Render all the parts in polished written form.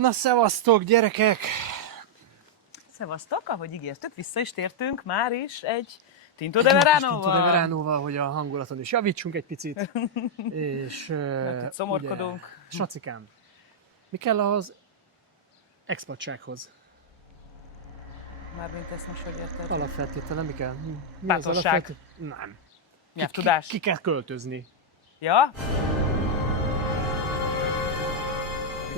Na, szevasztok, gyerekek! Szevasztok, ahogy ígértük, vissza is tértünk már is egy Tinto de Veranoval. Tinto de Veranoval, hogy a hangulaton is javítsunk egy picit. És itt szomorkodunk. Ugye, Sacikám, mi kell az expatsághoz? Mármint ezt most hogy érted? Alapfeltétele, mi kell? Mi Bátorság. Nem. Nyelvtudás. Ki kell költözni. Ja?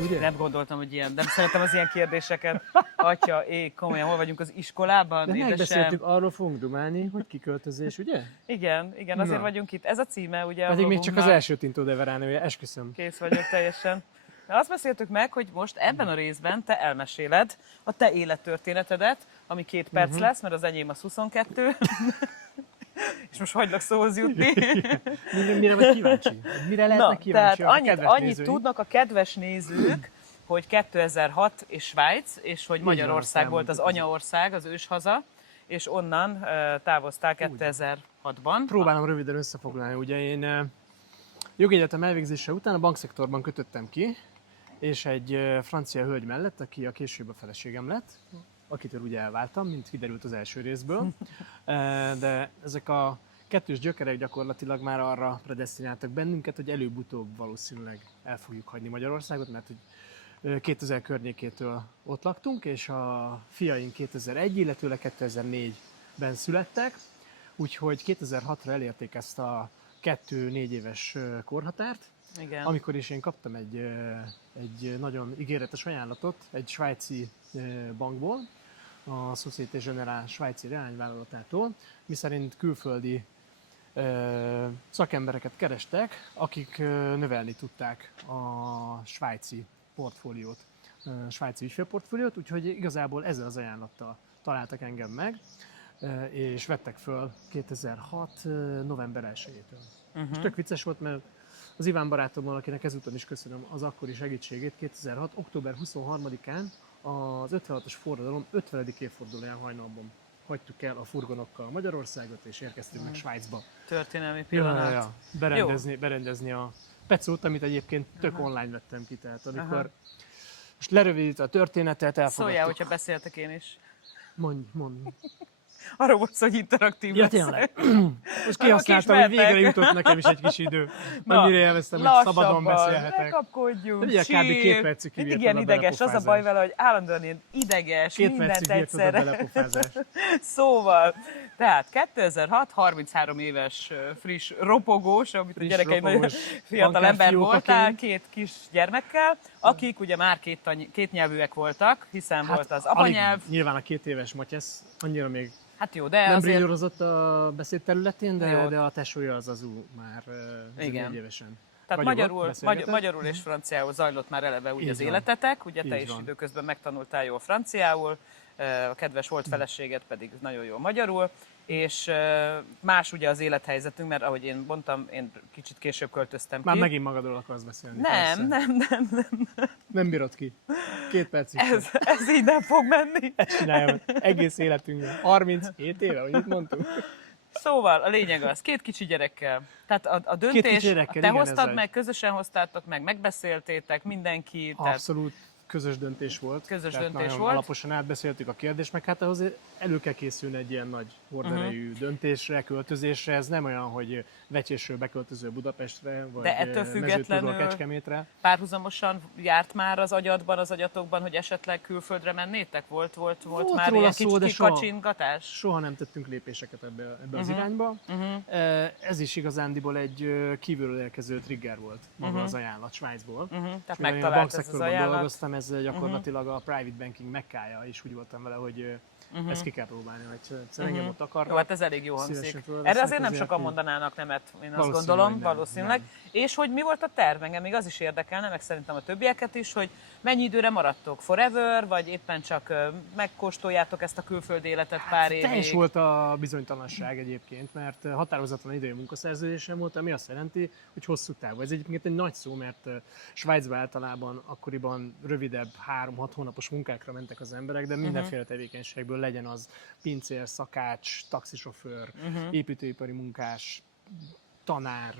Ugye? Nem gondoltam, hogy ilyen, nem szeretem az ilyen kérdéseket. Atya, komolyan, hol vagyunk az iskolában, De édesem? megbeszéltük, arról fogunk dumálni, hogy kiköltözés, ugye? Igen, azért Na. vagyunk itt. Ez a címe, ugye? Pedig a még csak az vlogunknak. első Tinto de Veranoja, esküszöm. Kész vagyok teljesen. De azt beszéltük meg, hogy most ebben a részben te elmeséled a te élettörténetedet, ami 2 perc lesz, mert az enyém az 22. És most hagylak szóhoz jutni. Mire vagy kíváncsi? Mire lehetnek kíváncsi a kedves annyit nézőink? tudnak a kedves nézők, hogy 2006 és Svájc, és hogy Magyarország van, volt az elmondtuk. anyaország, az őshaza, és onnan távoztál 2006-ban. Próbálom röviden összefoglalni. Ugye én jogi egyetem elvégzése után a bankszektorban kötöttem ki, és egy francia hölgy mellett, aki a később a feleségem lett, akitől ugye elváltam, mint kiderült az első részből. De ezek a kettős gyökerek gyakorlatilag már arra predesztináltak bennünket, hogy előbb-utóbb valószínűleg el fogjuk hagyni Magyarországot, mert hogy 2000 környékétől ott laktunk, és a fiaink 2001, illetőleg 2004-ben születtek, úgyhogy 2006-ra elérték ezt a 2-4 éves korhatárt, Igen. amikor is én kaptam egy nagyon ígéretes ajánlatot egy svájci bankból, a Société Générale svájci leányvállalatától, miszerint külföldi szakembereket kerestek, akik növelni tudták a svájci portfóliót, svájci ügyfélportfóliót, úgyhogy igazából ezzel az ajánlattal találtak engem meg, és vettek föl 2006. november 1-től. És tök vicces volt, mert az Iván barátommal, akinek ezúton is köszönöm az akkori segítségét, 2006. október 23-án az 56-os forradalom 50. évfordulóján hajnalban hagytuk el a furgonokkal Magyarországot, és érkeztünk meg Svájcba. Történelmi pillanat. Berendezni a pecót, amit egyébként tök online vettem ki, tehát amikor most lerövidítve a történetet, elfogadtuk. Szóljál, hogyha beszéltek én is. Mondj. Arra volt szó, hogy interaktív Ja, lesz. tényleg. Most kihasználtam, hogy végre jutott nekem is egy kis idő. Annyira élveztem, hogy szabadon beszélhetek. Ne kapkodjunk, Ugye kb. 2 percig mindig kibírtad ilyen a ideges, az a baj belepofázást. vele, hogy állandóan ilyen ideges, 2 mindent percig bírtad a egyszerre. belepofázást. Szóval, tehát 2006, 33 éves friss ropogós, amit a gyerekeid nagyon ropogós fiatal ember voltál, bankárfiókaként. 2 kis gyermekkel, akik ugye már két nyelvűek voltak, hiszen volt az apanyelv. Nyilván a 2 éves Matyesz annyira még Hát jó, de nem azért... brillírozott a beszéd területén, Jó. de a tesója az már 4 évesen. Tehát Ragyogott, beszélgetett. magyarul és franciául zajlott már eleve úgy Így az van. életetek, ugye te Így is van. időközben megtanultál jól franciául, a kedves volt feleséged pedig nagyon jól magyarul, és más ugye az élethelyzetünk, mert ahogy én mondtam, én kicsit később költöztem Már ki. megint magadról akarsz beszélni. persze. Nem. Nem bírod ki. 2 percig. Ez így nem fog menni. Ezt csináljam egész életünkben. 37 éve, hogy itt mondtuk. Szóval a lényeg az, 2 kicsi gyerekkel. Tehát a döntés, kicsi gyerekkel, te igen, hoztad ezzel. meg, közösen hoztátok meg, megbeszéltétek, mindenki. Tehát Abszolút közös döntés volt. Közös Tehát döntés nagyon volt. alaposan átbeszéltük a kérdést, meg hát ahhoz elő kell készülni egy ilyen nagy horderejű döntésre, költözésre. Ez nem olyan, hogy Vecsésről beköltöző Budapestre, vagy De ettől Mezőtúról függetlenül Kecskemétre. párhuzamosan járt már az agyadban, az agyatokban, hogy esetleg külföldre mennétek? Volt már róla ilyen szó, de kicsi soha. kacsingatás? Soha nem tettünk lépéseket ebbe az irányba. Ez is igazándiból egy kívülről érkező trigger volt, maga az ajánlat Svájcból. Tehát Mivel én a megtalált ez az bankszektorban ajánlat. dolgoztam, ez gyakorlatilag a private banking mekkája, és úgy voltam vele, hogy ezt ki kell próbálni, hogy engem ott akarnak. Jó, hát ez elég jó hangzik. Szívesen fölveszek, Erre azért nem azért, sokan hogy- mondanának nemet, én azt Valószínűleg gondolom, nem, valószínűleg. És hogy mi volt a terv? Engem még az is érdekelne, meg szerintem a többieket is, hogy mennyi időre maradtok? Forever, vagy éppen csak megkóstoljátok ezt a külföldi életet pár évig? Teljes volt a bizonytalanság egyébként, mert határozatlan idei munkaszerződésem volt, ami azt jelenti, hogy hosszú távú. Ez egyébként egy nagy szó, mert Svájcban általában akkoriban rövidebb 3-6 hónapos munkákra mentek az emberek, de mindenféle tevékenységből, legyen az pincér, szakács, taxisofőr, építőipari munkás, tanár,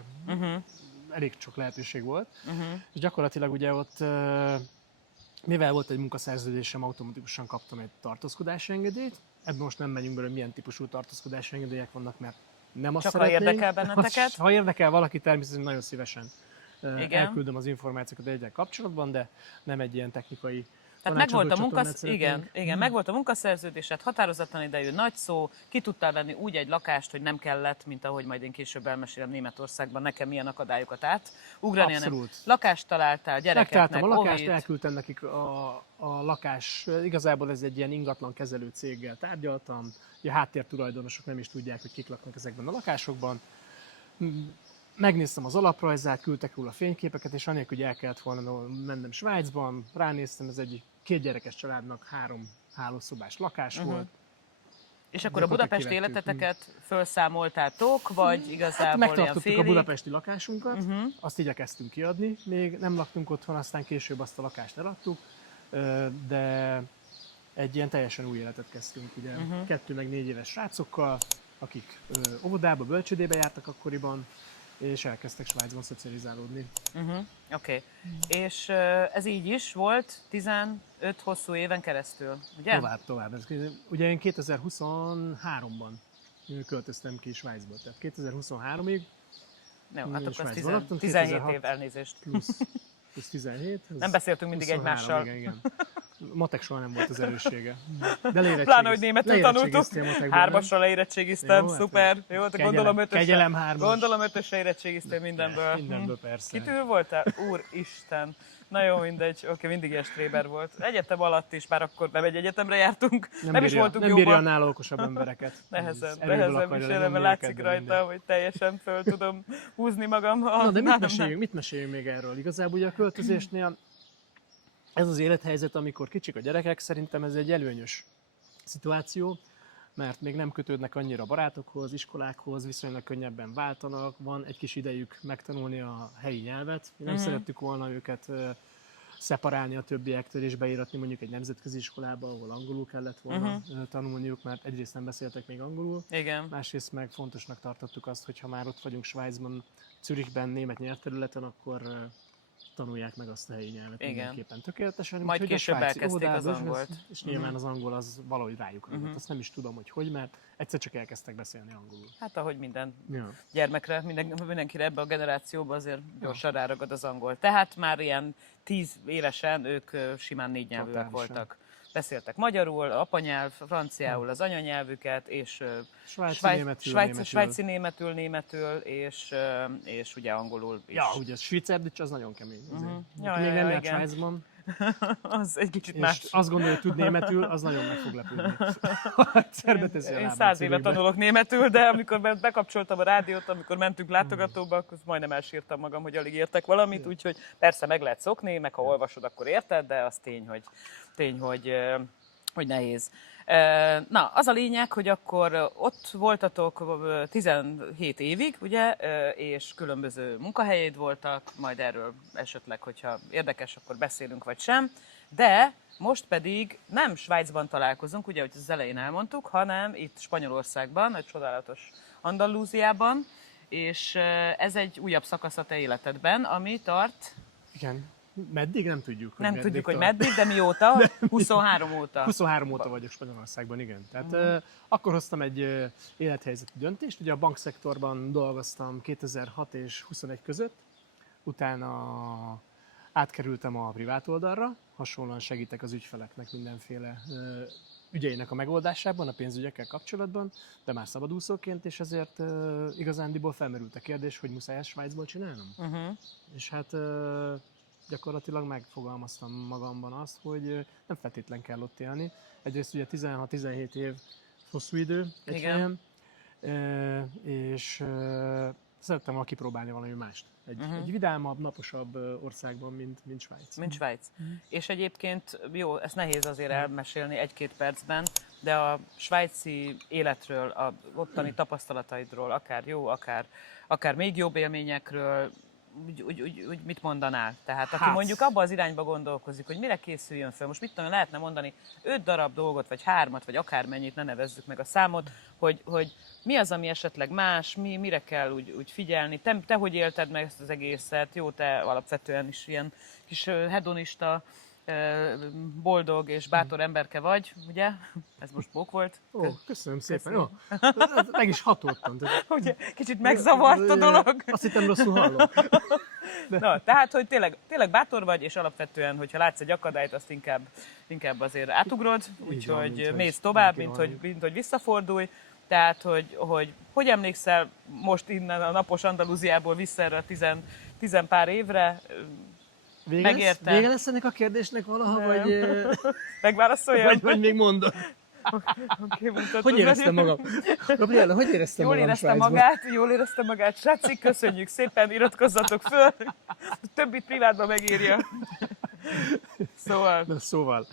elég sok lehetőség volt. És gyakorlatilag ugye ott mivel volt egy munkaszerződésem, automatikusan kaptam egy tartózkodási engedélyt. Ebben most nem megyünk bele, milyen típusú tartózkodási engedélyek vannak, mert nem azt Csak ha szeretnénk. érdekel benneteket. Ha érdekel valaki, természetesen nagyon szívesen Igen. elküldöm az információkat egyel kapcsolatban, de nem egy ilyen technikai Tehát megvolt a, tanácsadó csatornát igen, megvolt a munkaszerződésed, határozatlan idejű, nagy szó, ki tudtál venni úgy egy lakást, hogy nem kellett, mint ahogy majd én később elmesélem Németországban, nekem milyen akadályokat átugrani, hanem lakást találtál, gyerekeknek, megtaláltam a lakást, ovét. elküldtem nekik a lakás, igazából ez egy ilyen ingatlan kezelő céggel tárgyaltam, ugye háttértulajdonosok nem is tudják, hogy kik laknak ezekben a lakásokban. Megnéztem az alaprajzát, küldtek róla fényképeket, és anélkül, hogy el kellett volna mennem Svájcban, ránéztem, ez egy 2 gyerekes családnak 3 hálószobás lakás volt. És akkor a budapesti életeteket felszámoltátok, vagy igazából ilyen Megtartottuk félig? a budapesti lakásunkat, azt igyekeztünk kiadni, még nem laktunk otthon, aztán később azt a lakást eladtuk, de egy ilyen teljesen új életet kezdtünk, ugye 2 meg 4 éves srácokkal, akik óvodába, bölcsődébe jártak akkoriban, és elkezdtek Svájcban szocializálódni. Oké. És ez így is volt 15 hosszú éven keresztül, ugye? Tovább. Ugye én 2023-ban költöztem ki Svájcba, tehát 2023-ig. Jó, hát akkor Svájcban az laktam, 17 2006 év, elnézést. plusz 17. Nem beszéltünk mindig 23, egymással. Igen. Matek soha nem volt az erőssége. De Pláne, hogy németül tanultuk. 3-asra leérettségiztem, jó, szuper. Hát, Jó, te gondolom 5-ösre. Kegyelem 3-as. Gondolom 5-ösre érettségiztél mindenből. Mindenből persze. Kitűnő voltál? Úristen. Na jó, mindegy. Oké, mindig ilyen stréber volt. Egyetem alatt is, bár akkor nem egy egyetemre jártunk. Nem is voltunk nem bírja a jóban. nála okosabb embereket. Nehezebb akarja is, lenyomni mert látszik őket, rajta, minden. hogy teljesen föl tudom húzni magam. Na, de mit meséljünk még erről? Igazából ugye a költözésnél ez az élethelyzet, amikor kicsik a gyerekek, szerintem ez egy előnyös szituáció, mert még nem kötődnek annyira barátokhoz, iskolákhoz, viszonylag könnyebben váltanak, van egy kis idejük megtanulni a helyi nyelvet. Mi nem szerettük volna őket szeparálni a többiektől és beíratni mondjuk egy nemzetközi iskolába, ahol angolul kellett volna tanulniuk, mert egyrészt nem beszéltek még angolul, Igen. másrészt meg fontosnak tartottuk azt, hogy ha már ott vagyunk Svájcban, Zürichben, német nyelvterületen, akkor tanulják meg azt a helyi nyelvet mindenképpen tökéletesen. Majd úgyhogy később a svájci elkezdték az óvodában, angolt. És nyilván az angol az valahogy rájuk ragadt. Azt nem is tudom, hogy, mert egyszer csak elkezdtek beszélni angolul. Hát ahogy minden Ja. gyermekre, mindenkire ebbe a generációba azért gyorsan ráragad az angol. Tehát már ilyen 10 évesen ők simán 4 nyelvűek Totálisan. voltak. Beszéltek magyarul, apanyelv, franciául az anyanyelvüket, és svájci németül, és ugye angolul is. Ja, ugye a Svicerdics az nagyon kemény. Ja, Aki még nem járt igen. Svájcban, Az egy kicsit és más. azt gondolja, hogy tud németül, az nagyon meg fog lepődni. Egyszer beteszi a Én lábát 100 éve Zürichbe. tanulok németül, de amikor bekapcsoltam a rádiót, amikor mentünk látogatóba, akkor majdnem elsírtam magam, hogy alig értek valamit, úgyhogy persze meg lehet szokni, meg ha olvasod, akkor érted, de az tény, hogy nehéz. Na, az a lényeg, hogy akkor ott voltatok 17 évig, ugye, és különböző munkahelyeid voltak, majd erről esetleg, hogyha érdekes, akkor beszélünk, vagy sem. De most pedig nem Svájcban találkozunk, ugye, hogy az elején elmondtuk, hanem itt Spanyolországban, egy csodálatos Andalúziában, és ez egy újabb szakasz a te életedben, ami tart... Igen. Meddig? Nem tudjuk. Nem tudjuk, hogy tart. meddig, de mióta? 23 óta. 23 óta vagyok Spanyolországban, igen. Tehát akkor hoztam egy élethelyzeti döntést. Ugye a bankszektorban dolgoztam 2006 és 21 között, utána átkerültem a privát oldalra, hasonlóan segítek az ügyfeleknek mindenféle ügyeinek a megoldásában, a pénzügyekkel kapcsolatban, de már szabadúszóként, és ezért igazándiból felmerült a kérdés, hogy muszáj ezt Svájcból csinálnom. És hát gyakorlatilag megfogalmaztam magamban azt, hogy nem feltétlen kell ott élni. Egyrészt ugye 16-17 év hosszú idő egy Igen. helyen, és szerettem volna kipróbálni valami mást. Egy vidámabb, naposabb országban, mint Svájc. Mint Svájc. És egyébként, jó, ezt nehéz azért elmesélni 1-2 percben, de a svájci életről, a ottani tapasztalataidról, akár jó, akár még jobb élményekről, úgy mit mondanál? Tehát aki mondjuk abba az irányba gondolkozik, hogy mire készüljön fel, most mit tudom, lehetne mondani 5 darab dolgot, vagy 3, vagy akármennyit, ne nevezzük meg a számot, hogy mi az, ami esetleg más, mire kell úgy figyelni, te hogy élted meg ezt az egészet, jó, te alapvetően is ilyen kis hedonista boldog és bátor emberke vagy, ugye? Ez most bók volt. Ó, köszönöm szépen. Jó. Meg is hatódtam. Ugye, kicsit megzavart a dolog. Azt hittem rosszul hallom. Na, tehát, hogy tényleg bátor vagy, és alapvetően, hogyha látsz egy akadályt, azt inkább azért átugrod, úgyhogy mész tovább, mint hogy visszafordulj. Tehát, hogy emlékszel most innen a napos Andalúziából vissza erre a tizenpár évre? Vége lesz ennek a kérdésnek valaha, vagy... Megválaszoljam? Vagy még mondod? Okay, hogy éreztem magam? Gabriella, hogy éreztem magam Jól érezte magát, srácik, köszönjük szépen, iratkozzatok föl, többit privátban megírja. Szóval.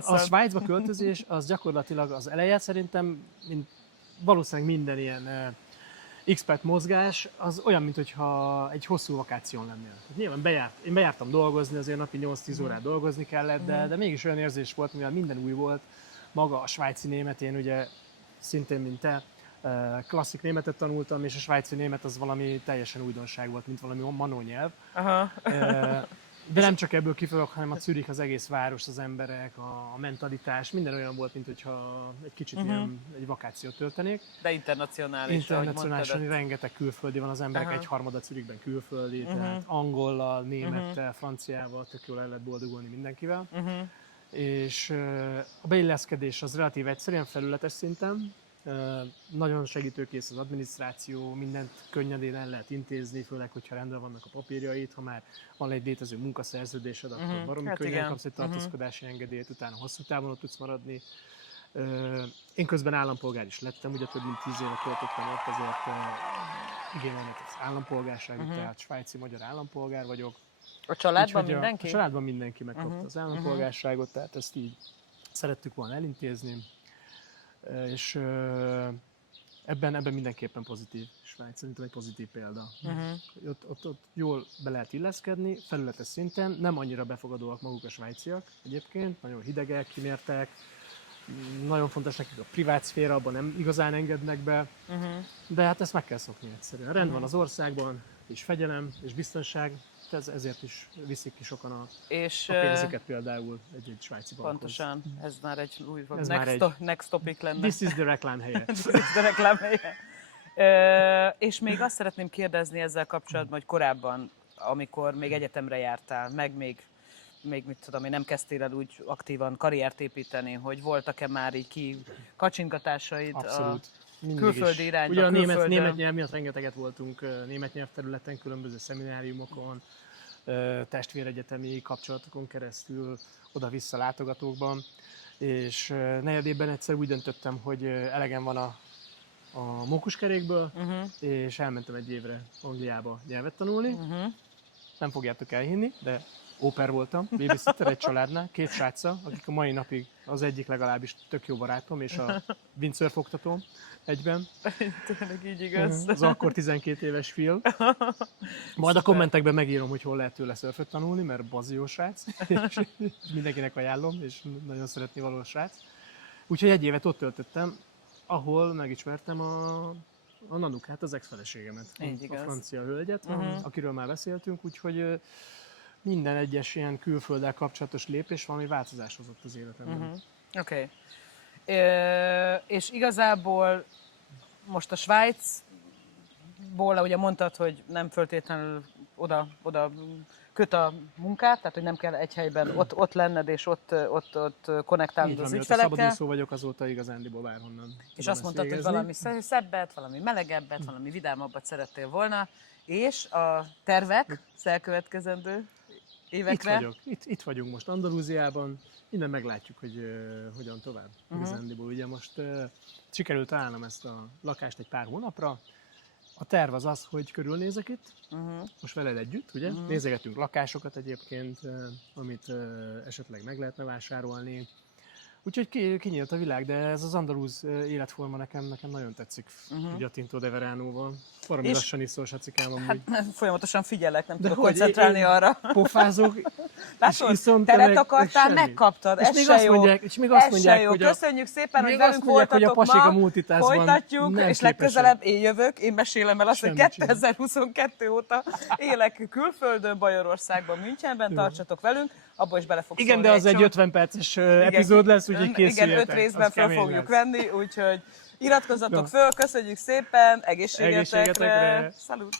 A Svájcba költözés az gyakorlatilag az eleje szerintem, valószínűleg minden ilyen expat mozgás, az olyan, mintha egy hosszú vakáción lennél. Nyilván én bejártam dolgozni, azért napi 8-10 órát dolgozni kellett, de mégis olyan érzés volt, mivel minden új volt. Maga a svájci német, én ugye szintén, mint te, klasszik németet tanultam, és a svájci német az valami teljesen újdonság volt, mint valami manónyelv. Aha. De nem csak ebből kifolyólag, hanem a Zürich, az egész város, az emberek, a mentalitás, minden olyan volt, mint hogyha egy kicsit ilyen egy vakációt töltenék. De internacionális, rengeteg külföldi van, az emberek egyharmada Zürichben külföldi, tehát angollal, némettel, franciával, tök jól el lehet boldogulni mindenkivel. És a beilleszkedés az relatív egyszerűen felületes szinten, nagyon segítőkész az adminisztráció, mindent könnyedén el lehet intézni, főleg, hogyha rendben vannak a papírjait, ha már van egy létező munkaszerződésed, akkor baromi könnyen kapsz egy tartózkodási engedélyt, utána hosszú távon ott tudsz maradni. Én közben állampolgár is lettem, ugye több mint 10 éve töltöttem ott, ezért igényelmet az állampolgárságot, tehát svájci-magyar állampolgár vagyok. A családban mindenki? A családban mindenki megkapta az állampolgárságot, tehát ezt így szerettük volna elintézni. És ebben mindenképpen pozitív Svájc, szerintem egy pozitív példa. Ott jól be lehet illeszkedni, felületes szinten, nem annyira befogadóak maguk a svájciak egyébként, nagyon hidegek, kimértek, nagyon fontos nekik a privát szféra, abban nem igazán engednek be, de hát ezt meg kell szokni egyszerűen. Rend van az országban, és fegyelem, és biztonság, ezért is viszik ki sokan a pénzeket például egy svájci bankhoz. Pontosan, ez már egy új next topic lenne. This is the reklám helye. This is the reklám helye. És még azt szeretném kérdezni ezzel kapcsolatban, hogy korábban, amikor még egyetemre jártál, meg még mit tudom én, nem kezdtél el úgy aktívan karriert építeni, hogy voltak-e már így kacsingatásaid? Abszolút. Külföldi irányba, ugye a német nyelv miatt rengeteget voltunk német nyelvterületen, különböző szemináriumokon, testvéregyetemi kapcsolatokon keresztül, oda-vissza látogatókban, és negyedében egyszer úgy döntöttem, hogy elegem van a mókuskerékből, és elmentem egy évre Angliába nyelvet tanulni. Nem fogjátok elhinni, de óper voltam, babysitter egy családnál, 2 sráccal, akik a mai napig az egyik legalábbis tök jó barátom, és a windsurf oktatóm egyben. Tényleg így igaz. Az akkor 12 éves Phil. Majd a kommentekben megírom, hogy hol lehet tőle szörföt tanulni, mert bazi jó srác, és mindenkinek ajánlom, és nagyon szeretni való srác. Úgyhogy egy évet ott töltöttem, ahol megismertem a Nanukát, az ex-feleségemet, a francia hölgyet, akiről már beszéltünk, úgyhogy minden egyes ilyen külfölddel kapcsolatos lépés valami változás hozott az életemben. Oké. És igazából most a Svájcból, ugye mondtad, hogy nem föltétlenül oda köt a munkát, tehát hogy nem kell egy helyben ott lenned és ott konnektálnod az ügyfelekkel. Szabadúszó vagyok, azóta igazándiból bárhonnan. És azt mondtad, hogy valami szebbet, valami melegebbet, valami vidámabbat szerettél volna, és a tervek elkövetkezendő évekre? Itt vagyunk most Andalúziában, innen meglátjuk, hogy hogyan tovább. Igazándiból ugye most sikerült találnom ezt a lakást egy pár hónapra. A terv az az, hogy körülnézek itt, most veled együtt, ugye? Nézegetünk lakásokat egyébként, amit esetleg meg lehetne vásárolni. Úgyhogy kinyílt a világ, de ez az andalúz életforma nekem nagyon tetszik, ugye a Tinto de Veránóval. Valami És- lassan iszol, sacikám amúgy. Folyamatosan figyelek, nem De tudok hogy, koncentrálni én arra. Pofázok, és Látod, iszom, teret te akartál, semmi. megkaptad, És ez még se azt jó. mondják, és még azt Ez se mondják, jó. hogy Köszönjük szépen, hogy még velünk azt mondják, hogy a voltatok pasik a ma. multitaskban Folytatjuk, nem és képesek. legközelebb én jövök, én mesélem el azt, hogy Semmit sem. 2022 óta élek külföldön, Bajorországban, Münchenben, tartsatok velünk, abba is bele fog igen, szólni de az egy csomó- 50 perces epizód lesz, úgyhogy Igen, készüljetek. 5 részben az fel kemény fogjuk lesz. venni, úgyhogy iratkozzatok Na. föl, köszönjük szépen, egészségetekre! Egészségetekre. Szalut!